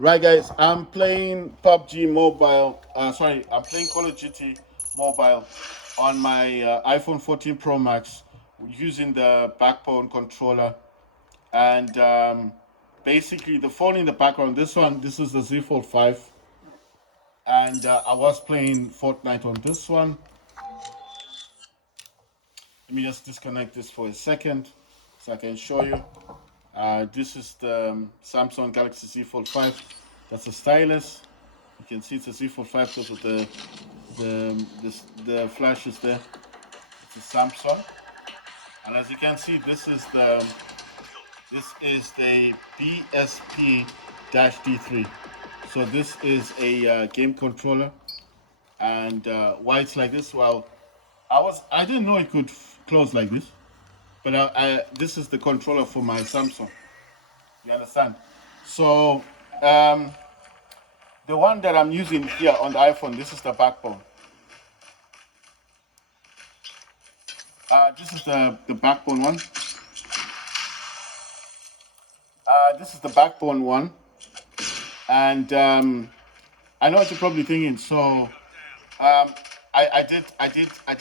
Right, guys, I'm playing PUBG Mobile. Sorry, I'm playing Call of Duty Mobile on my iPhone 14 Pro Max using the BackBone controller. And basically, the phone in the background, this is the Z Fold 5. And I was playing Fortnite on this one. Let me just disconnect this for a second so I can show you. This is the Samsung Galaxy Z Fold 5. That's a stylus. You can see it's a Z Fold 5 because of the flashes there. It's a Samsung, and as you can see, this is the BSP-D3. So this is a game controller, and why it's like this? Well, I didn't know it could close like this, but this is the controller for my Samsung. You understand? So um, the one that I'm using here on the iPhone, this is the backbone. This is the backbone one. This is the backbone one, and I know what you're probably thinking. So I did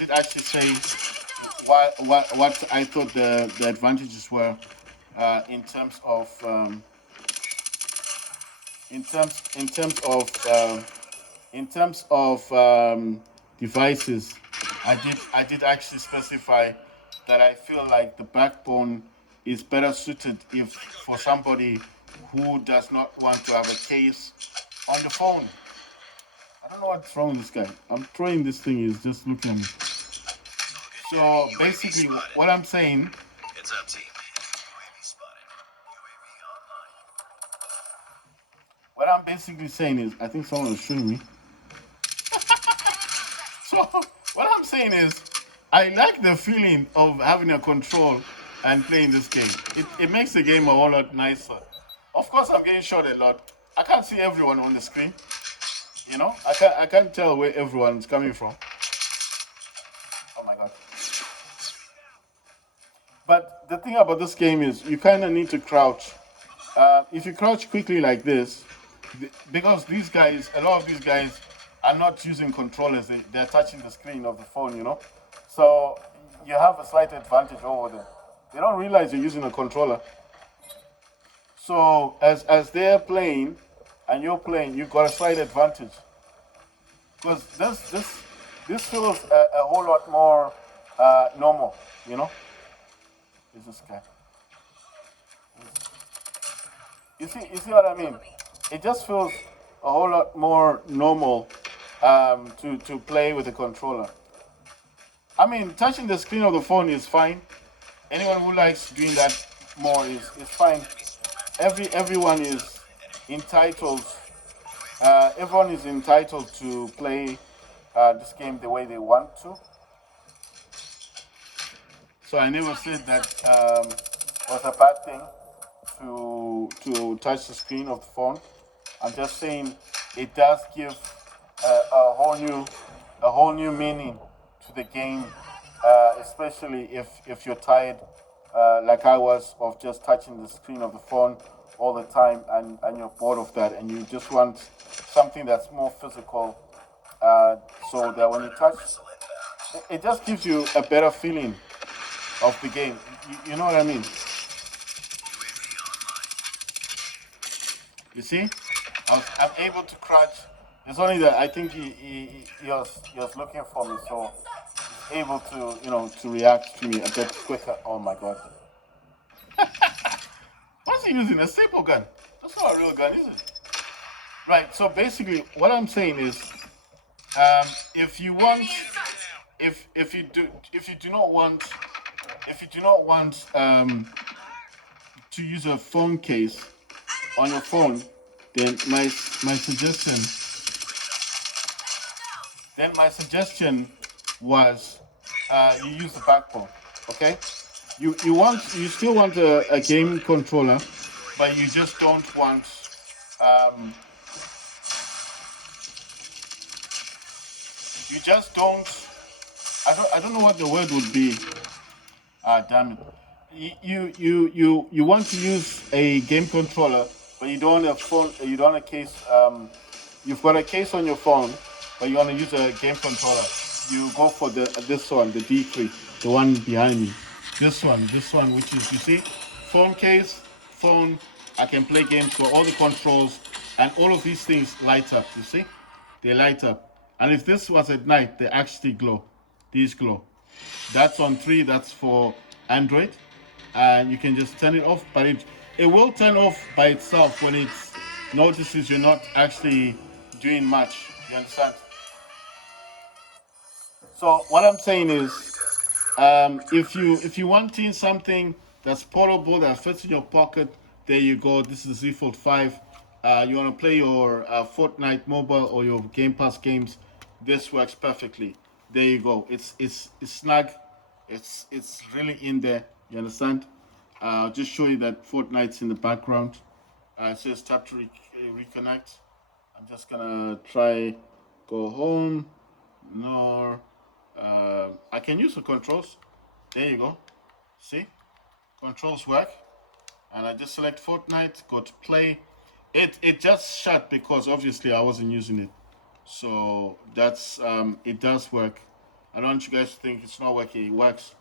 actually say what I thought the advantages were in terms of in terms of in terms of devices. I did actually specify that I feel like the backbone is better suited if for somebody who does not want to have a case on the phone. I don't know what's wrong with this guy. I'm throwing this thing, is just looking at me. So basically, what I'm saying, what I'm basically saying is, I think someone is shooting me. So what I'm saying is, I like the feeling of having a control and playing this game. It makes the game a whole lot nicer. Of course, I'm getting shot a lot. I can't see everyone on the screen. You know, I can't tell where everyone's coming from. Oh my god. But the thing about this game is you kind of need to crouch. If you crouch quickly like this, because these guys, a lot of these guys are not using controllers. They're touching the screen of the phone, you know. So you have a slight advantage over them. They don't realize you're using a controller. So as they're playing and you're playing, you've got a slight advantage. Because this feels a whole lot more normal, you know. Is this guy? You see what I mean? It just feels a whole lot more normal to play with a controller. I mean, touching the screen of the phone is fine. Anyone who likes doing that more is fine. Everyone is entitled. Everyone is entitled to play this game the way they want to. So I never said that was a bad thing to touch the screen of the phone. I'm just saying it does give a whole new meaning to the game, especially if you're tired, like I was, of just touching the screen of the phone all the time, and you're bored of that, and you just want something that's more physical, so that when you touch, it just gives you a better feeling of the game. You know what I mean? You see, I'm able to crouch. It's only that I think he was looking for me, so he's able to to react to me a bit quicker. Oh my god! What's he using? A staple gun? That's not a real gun, is it? Right. So basically, what I'm saying is, if you want, if you do not want, if you do not want to use a phone case on your phone, then my suggestion was you use the backbone. Okay, you still want a game controller, but you just don't want um, you just don't. I don't know what the word would be. Ah, damn it. You want to use a game controller, but you don't want a phone. You don't want a case. You've got a case on your phone, but you want to use a game controller. You go for this one, the D3, the one behind me. This one, which is, you see, phone case, phone. I can play games for all the controls, and all of these things light up. You see, they light up. And if this was at night, they actually glow. These glow. That's on 3. That's for Android, and you can just turn it off. But it will turn off by itself when it notices you're not actually doing much. You understand? So what I'm saying is, if you wanting something that's portable that fits in your pocket, there you go. This is Z Fold 5. You want to play your Fortnite mobile or your Game Pass games, this works perfectly. There you go. It's snug. It's really in there. You understand? I'll just show you that Fortnite's in the background. It says tap to reconnect. I'm just gonna try go home. No, I can use the controls. There you go. See, controls work, and I just select Fortnite. Go to play. It just shut because obviously I wasn't using it. So that's it does work. I don't want you guys to think it's not working. It works.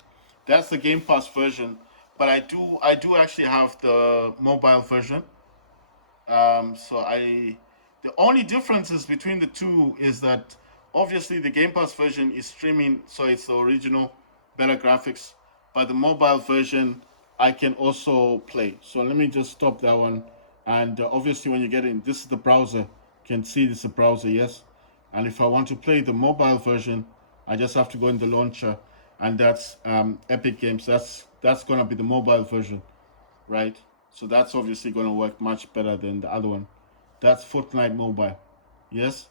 That's the Game Pass version, but I do actually have the mobile version. The only differences between the two is that obviously the Game Pass version is streaming, so it's the original, better graphics. But the mobile version, I can also play. So let me just stop that one. And obviously, when you get in, this is the browser. You can see this is a browser, yes. And if I want to play the mobile version, I just have to go in the launcher, and that's Epic Games. That's gonna be the mobile version, right? So that's obviously going to work much better than the other one. That's Fortnite Mobile. Yes,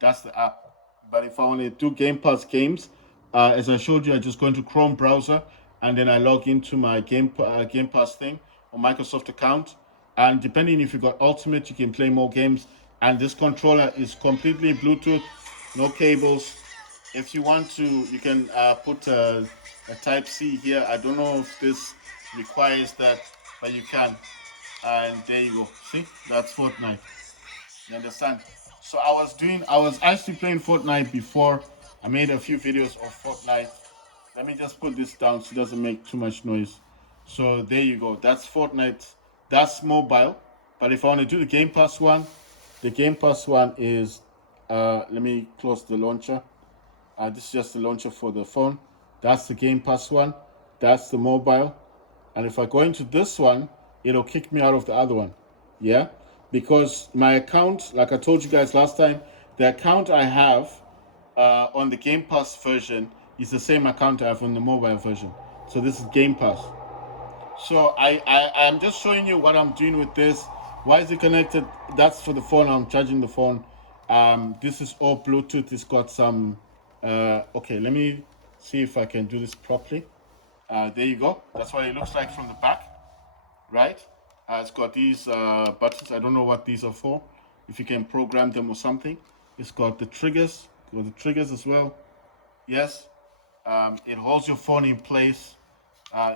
that's the app. But if I want to do Game Pass games, as I showed you, I just go into Chrome browser and then I log into my Game Pass thing or Microsoft account. And depending if you got Ultimate, you can play more games. And this controller is completely Bluetooth, no cables. If you want to, you can put a Type C here. I don't know if this requires that, but you can. And there you go. See, that's Fortnite. You understand? So I was actually playing Fortnite before. I made a few videos of Fortnite. Let me just put this down so it doesn't make too much noise. So there you go. That's Fortnite. That's mobile. But if I want to do the Game Pass one, the Game Pass one is, let me close the launcher. This is just the launcher for the phone. That's the Game Pass one. That's the mobile. And if I go into this one, it'll kick me out of the other one. Yeah? Because my account, like I told you guys last time, the account I have on the Game Pass version is the same account I have on the mobile version. So this is Game Pass. So I'm just showing you what I'm doing with this. Why is it connected? That's for the phone. I'm charging the phone. This is all Bluetooth. It's got some. Okay, let me see if I can do this properly. There you go. That's what it looks like from the back, right? It's got these buttons. I don't know what these are for. If you can program them or something. It's got the triggers. Got the triggers as well. Yes. It holds your phone in place.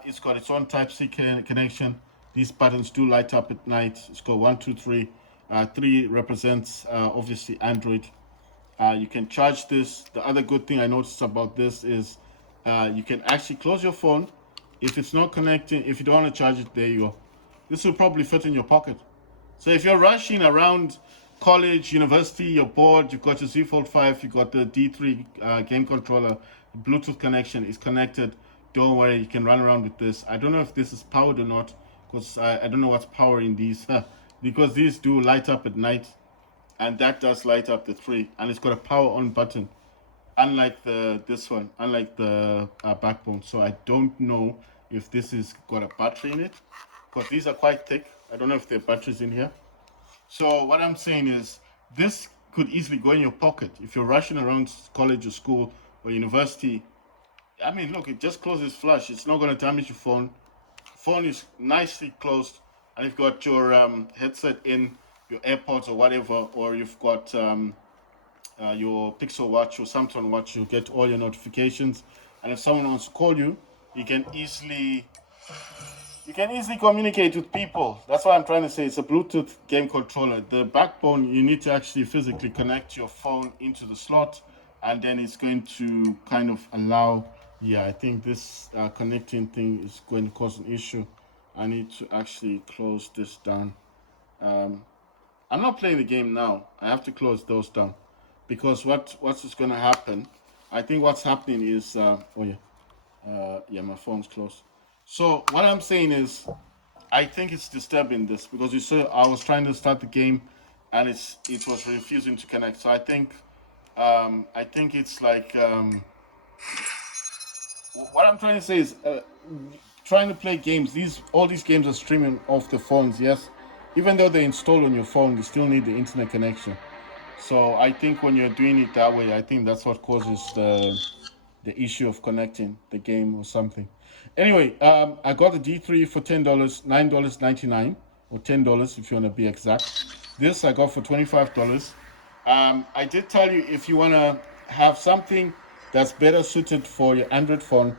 It's got its own Type C connection. These buttons do light up at night. It's got 1, 2, 3. 3 represents obviously Android. You can charge this. The other good thing I noticed about this is you can actually close your phone. If it's not connecting, if you don't want to charge it, there you go. This will probably fit in your pocket. So if you're rushing around college, university, you're bored, you've got your Z Fold 5, you've got the D3 game controller, Bluetooth connection is connected. Don't worry, you can run around with this. I don't know if this is powered or not, because I don't know what's powering these. Because these do light up at night, and that does light up the 3, and it's got a power on button. Unlike the BackBone. So I don't know if this is got a battery in it, because these are quite thick. I don't know if there are batteries in here. So what I'm saying is this could easily go in your pocket if you're rushing around college or school or university. I mean, look, it just closes flush. It's not going to damage your phone. Phone is nicely closed, and you've got your headset in, your AirPods or whatever, or you've got your Pixel Watch or Samsung Watch. You'll get all your notifications, and if someone wants to call you, you can easily You can easily communicate with people. That's what I'm trying to say. It's a Bluetooth game controller. The backbone, you need to actually physically connect your phone into the slot, and then it's going to kind of allow. Yeah, I think this connecting thing is going to cause an issue. I need to actually close this down. Um, I'm not playing the game now. I have to close those down because what's just going to happen? I think what's happening is oh yeah, yeah, my phone's closed. So what I'm saying is, I think it's disturbing this because you saw I was trying to start the game, and it was refusing to connect. So I think it's like what I'm trying to say is trying to play games. All these games are streaming off the phones. Yes, even though they're installed on your phone, you still need the internet connection. So I think when you're doing it that way, I think that's what causes the issue of connecting the game or something. Anyway, I got the D3 for $10, $9.99, or $10 if you want to be exact. This I got for $25. I did tell you if you want to have something that's better suited for your Android phone,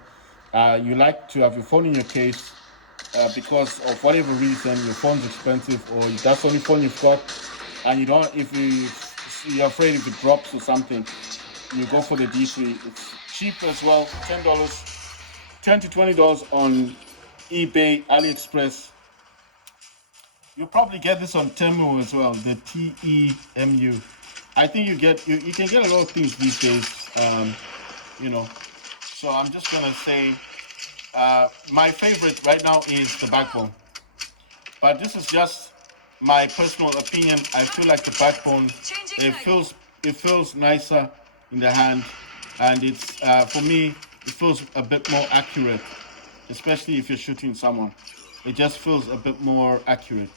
you like to have your phone in your case because of whatever reason your phone's expensive or that's the only phone you've got, and you don't if you're afraid if it drops or something, you go for the D3. It's cheap as well, $10, $10 to $20 on eBay, AliExpress. You'll probably get this on Temu as well, the TEMU. I think you can get a lot of things these days, you know. So I'm just gonna say my favorite right now is the backbone, but this is just my personal opinion. I feel like the backbone it feels nicer in the hand, and it's for me it feels a bit more accurate, especially if you're shooting someone. It just feels a bit more accurate.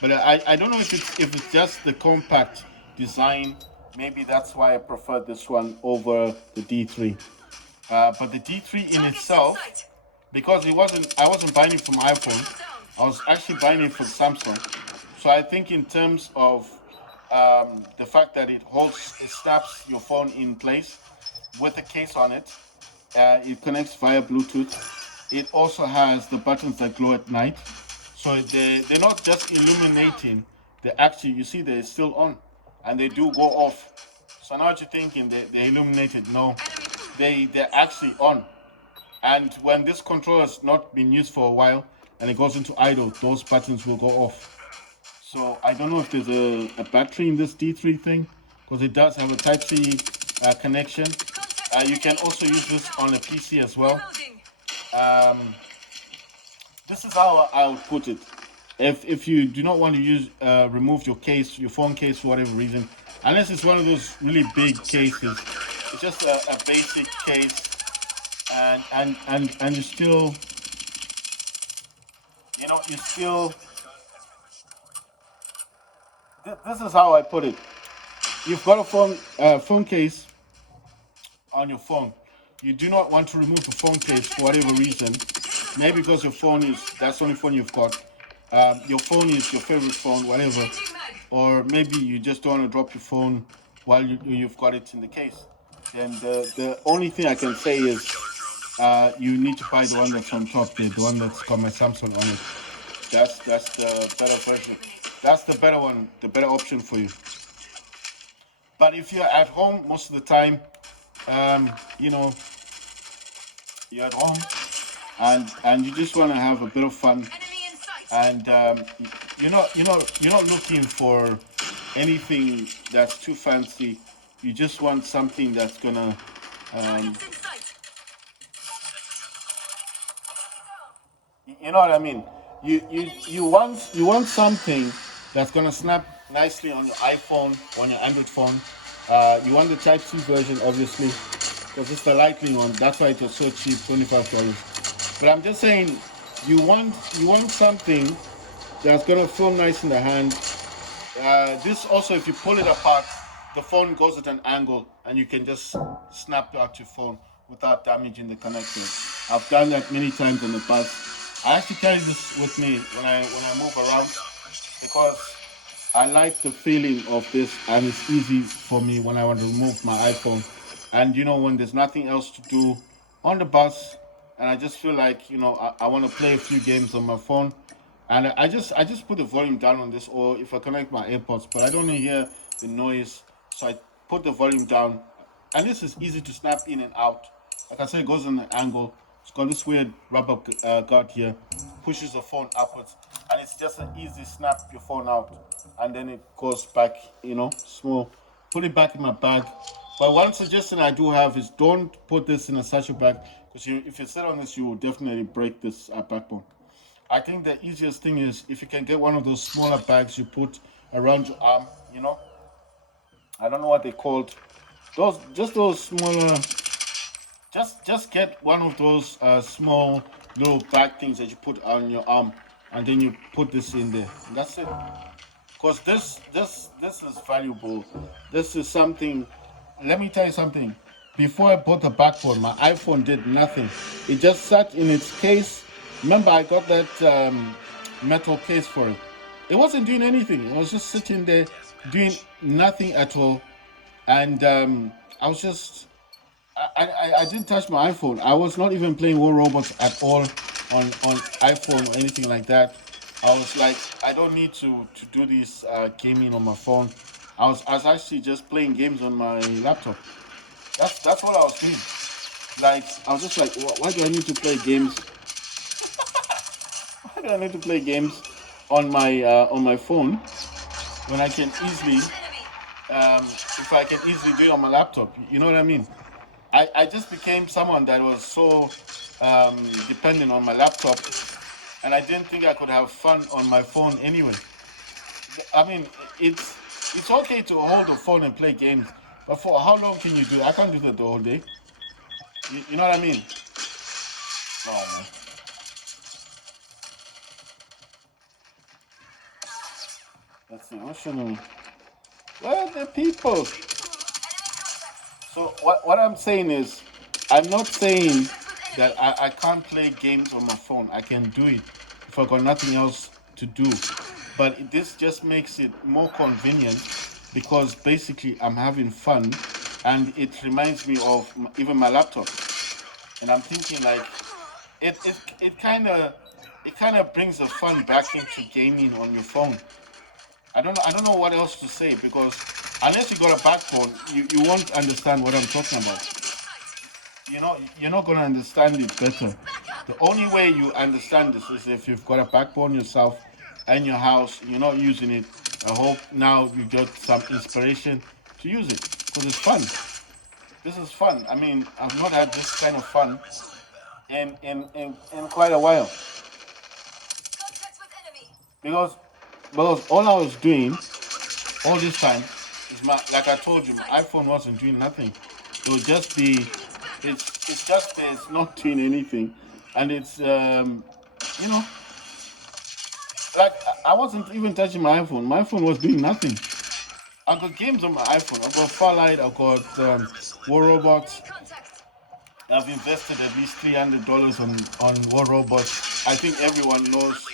But I don't know if it's just the compact design. Maybe that's why I prefer this one over the D3. But the D3 in itself, because I wasn't buying it from iPhone, I was actually buying it from Samsung. So I think in terms of the fact that it snaps your phone in place with a case on it, it connects via Bluetooth. It also has the buttons that glow at night. So they're not just illuminating, they actually, you see, they're still on and they do go off. So now what you're thinking, they're illuminated. No, they're actually on. And when this controller has not been used for a while and it goes into idle, those buttons will go off. So I don't know if there's a battery in this D3 thing because it does have a Type-C connection. You can also use this on a PC as well. Um, this is how I would put it. If you do not want to use remove your case, your phone case for whatever reason, unless it's one of those really big cases, it's just a basic case, and you still, you still. This is how I put it. You've got a phone case on your phone. You do not want to remove the phone case for whatever reason. Maybe because your phone that's the only phone you've got. Your phone is your favorite phone, whatever. Or maybe you just don't want to drop your phone while you've got it in the case. Then the only thing I can say is you need to buy the one that's on top there, the one that's got my Samsung on it. That's the better version. That's the better one, the better option for you. But if you're at home most of the time, um, you know, you're at home and you just want to have a bit of fun, and you're not looking for anything that's too fancy. You just want something that's gonna, um, you know what I mean. You want something that's gonna snap nicely on your iPhone, on your Android phone. You want the Type-C version, obviously, because it's the Lightning one. That's why it was so cheap, $25. But I'm just saying, you want something that's gonna feel nice in the hand. This also, if you pull it apart, the phone goes at an angle, and you can just snap out your phone without damaging the connector. I've done that many times in the past. I actually carry this with me when I move around because I like the feeling of this, and it's easy for me when I want to remove my iPhone. And when there's nothing else to do on the bus, and I just feel like I want to play a few games on my phone, and I just put the volume down on this, or if I connect my AirPods, but I don't hear the noise, so I put the volume down, and this is easy to snap in and out. Like I said, it goes on an angle. It's got this weird rubber guard here, pushes the phone upwards, and it's just an easy snap your phone out, and then it goes back, small. Put it back in my bag. But one suggestion I do have is don't put this in a satchel bag, because if you sit on this, you will definitely break this backbone. I think the easiest thing is if you can get one of those smaller bags you put around your arm. I don't know what they're called. Those smaller. Just get one of those small little bag things that you put on your arm, and then you put this in there. And that's it. Because this is valuable. This is something. Let me tell you something. Before I bought the backbone, my iPhone did nothing. It just sat in its case. Remember, I got that metal case for it. It wasn't doing anything. It was just sitting there doing nothing at all. And I was just I didn't touch my iPhone. I was not even playing War Robots at all on iPhone or anything like that. I was like, I don't need to do this gaming on my phone. I was actually just playing games on my laptop. That's what I was doing. Like I was just like, why do I need to play games? Why do I need to play games on my phone when I can easily if I can easily do it on my laptop? You know what I mean? I just became someone that was so dependent on my laptop, and I didn't think I could have fun on my phone anyway. I mean, it's okay to hold the phone and play games, but for how long can you do it? I can't do that the whole day. You know what I mean? Oh man, let's see. What should we? Where are the people? So what I'm saying is, I'm not saying that I can't play games on my phone. I can do it if I got nothing else to do. But this just makes it more convenient because basically I'm having fun, and it reminds me of even my laptop. And I'm thinking like it kind of brings the fun back into gaming on your phone. I don't know what else to say, because unless you got a backbone, you won't understand what I'm talking about. You're not gonna understand it better. The only way you understand this is if you've got a backbone yourself and your house, you're not using it. I hope now you got some inspiration to use it, because it's fun. This is fun. I mean, I've not had this kind of fun in quite a while, because all I was doing all this time is like I told you, my iPhone wasn't doing nothing. It would just be it's just there, it's not doing anything, and it's you know like I wasn't even touching my iPhone. My iPhone was doing nothing. I got games on my iPhone. I got Farlight. I got War Robots. I've invested at least $300 on War Robots. I think everyone knows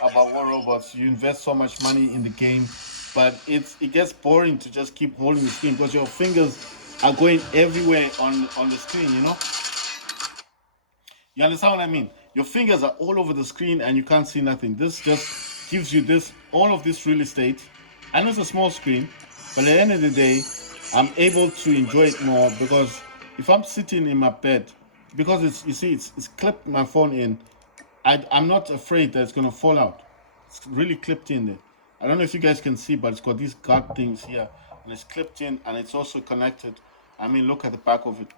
about War Robots. You invest so much money in the game, but it gets boring to just keep holding the screen, because your fingers are going everywhere on the screen. You understand what I mean? Your fingers are all over the screen and you can't see nothing. This just gives you all of this real estate. I know it's a small screen, but at the end of the day, I'm able to enjoy it more, because if I'm sitting in my bed, because it's clipped my phone in, I'm not afraid that it's gonna fall out. It's really clipped in there. I don't know if you guys can see, but it's got these guard things here, and it's clipped in, and it's also connected. I mean, look at the back of it.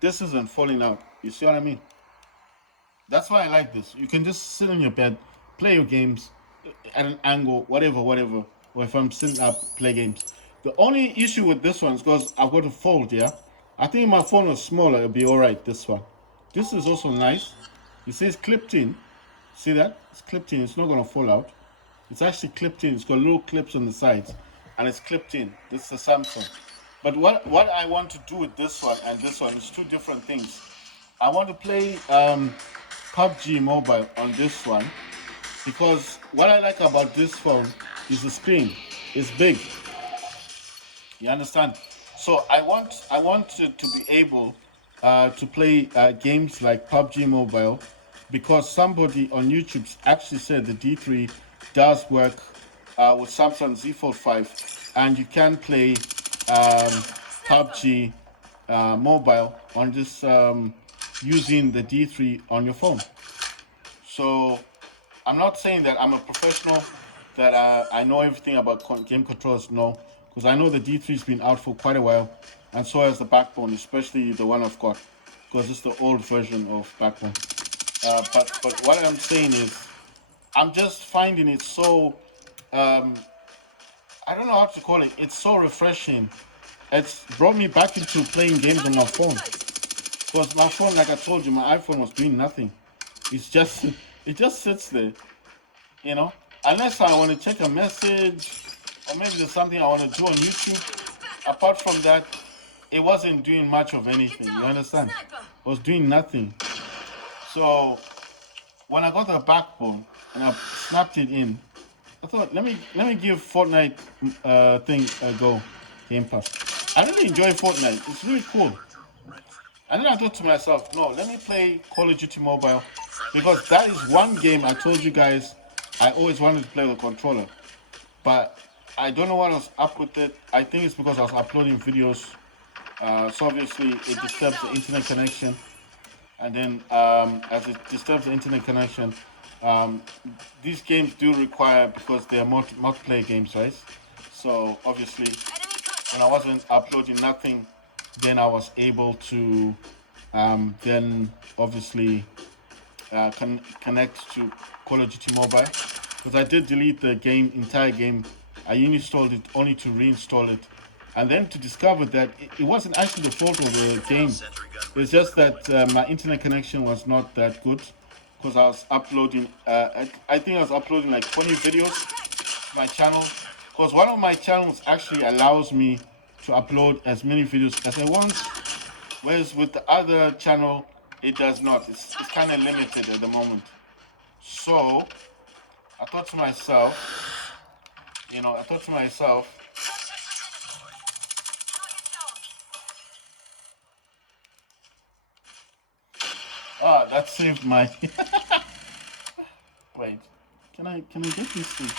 This isn't falling out. You see what I mean? That's why I like this. You can just sit on your bed, play your games at an angle, whatever. Or if I'm sitting up, play games. The only issue with this one is because I've got a fold, yeah? I think if my phone was smaller, it'd be alright, this one. This is also nice. You see it's clipped in. See that? It's clipped in. It's not going to fall out. It's actually clipped in. It's got little clips on the sides. And it's clipped in. This is a Samsung. But what I want to do with this one and this one is two different things. I want to play PUBG Mobile on this one, because what I like about this phone is the screen. It's big. You understand? So I want to be able to play games like PUBG Mobile, because somebody on YouTube actually said the D3 does work with Samsung Z Fold 5, and you can play PUBG Mobile on this using the D3 on your phone. So I'm not saying that I'm a professional, that I know everything about game controls. No, because I know the D3's been out for quite a while, and so has the BackBone, especially the one I've got, because it's the old version of BackBone. But what I'm saying is, I'm just finding it so I don't know how to call it. It's so refreshing. It's brought me back into playing games on my phone. Because my phone, like I told you, my iPhone was doing nothing. It's just it just sits there, you know. Unless I want to check a message, or maybe there's something I want to do on YouTube. Apart from that, it wasn't doing much of anything. You understand? It was doing nothing. So when I got the backbone and I snapped it in, I thought let me give Fortnite thing a go. Game Pass. I really enjoy Fortnite. It's really cool. And then I thought to myself, no, let me play Call of Duty Mobile, because that is one game I told you guys I always wanted to play with a controller. But I don't know what was up with it. I think it's because I was uploading videos. So obviously it disturbs the internet connection. And then as it disturbs the internet connection, um, these games do require, because they are multiplayer games, right? So obviously when I wasn't uploading nothing, then I was able to then obviously connect to Call of Duty Mobile, because I did delete the entire game. I uninstalled it only to reinstall it, and then to discover that it wasn't actually the fault of the game. It's just that my internet connection was not that good, because I was uploading. I think I was uploading like 20 videos to my channel, because one of my channels actually allows me to upload as many videos as I want, whereas with the other channel it does not. It's kind of limited at the moment. So I thought to myself, I thought to myself, that saved my. Wait, can I get this thing?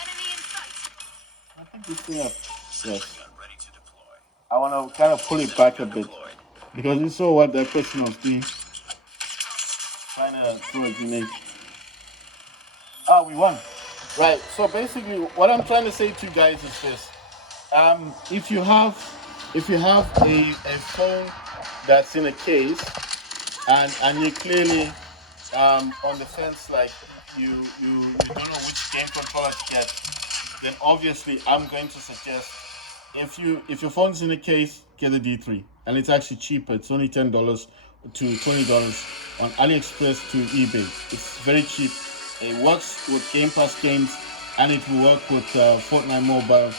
I think this thing up. Yes. I want to kind of pull it back a bit, because you saw what that person was doing, trying to throw a grenade. We won. Right. So basically, what I'm trying to say to you guys is this: if you have a phone that's in a case, and you're clearly on the fence, like you don't know which game controller to get, then obviously I'm going to suggest, if your phone's in a case, get a D3, and it's actually cheaper. It's only $10 to $20 on AliExpress to eBay. It's very cheap. It works with Game Pass games, and it will work with Fortnite Mobile.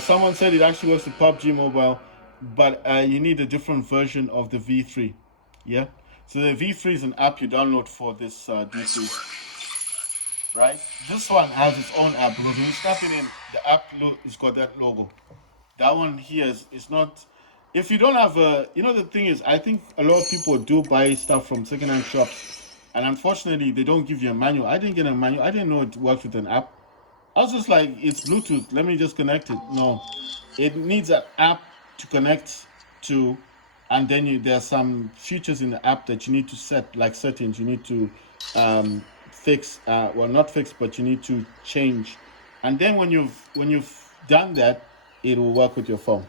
Someone said it actually works with PUBG Mobile, but you need a different version of the V3. Yeah. So the V3 is an app you download for this D3, right? This one has its own app, because when you snap it in, the app it's got that logo. That one here is not. If you don't have a, the thing is, I think a lot of people do buy stuff from secondhand shops, and unfortunately, they don't give you a manual. I didn't get a manual. I didn't know it worked with an app. I was just like, it's Bluetooth. Let me just connect it. No, it needs an app to connect to, and then there are some features in the app that you need to set, like settings. You need to fix. Well, not fix, but you need to change. And then when you've done that, it will work with your phone.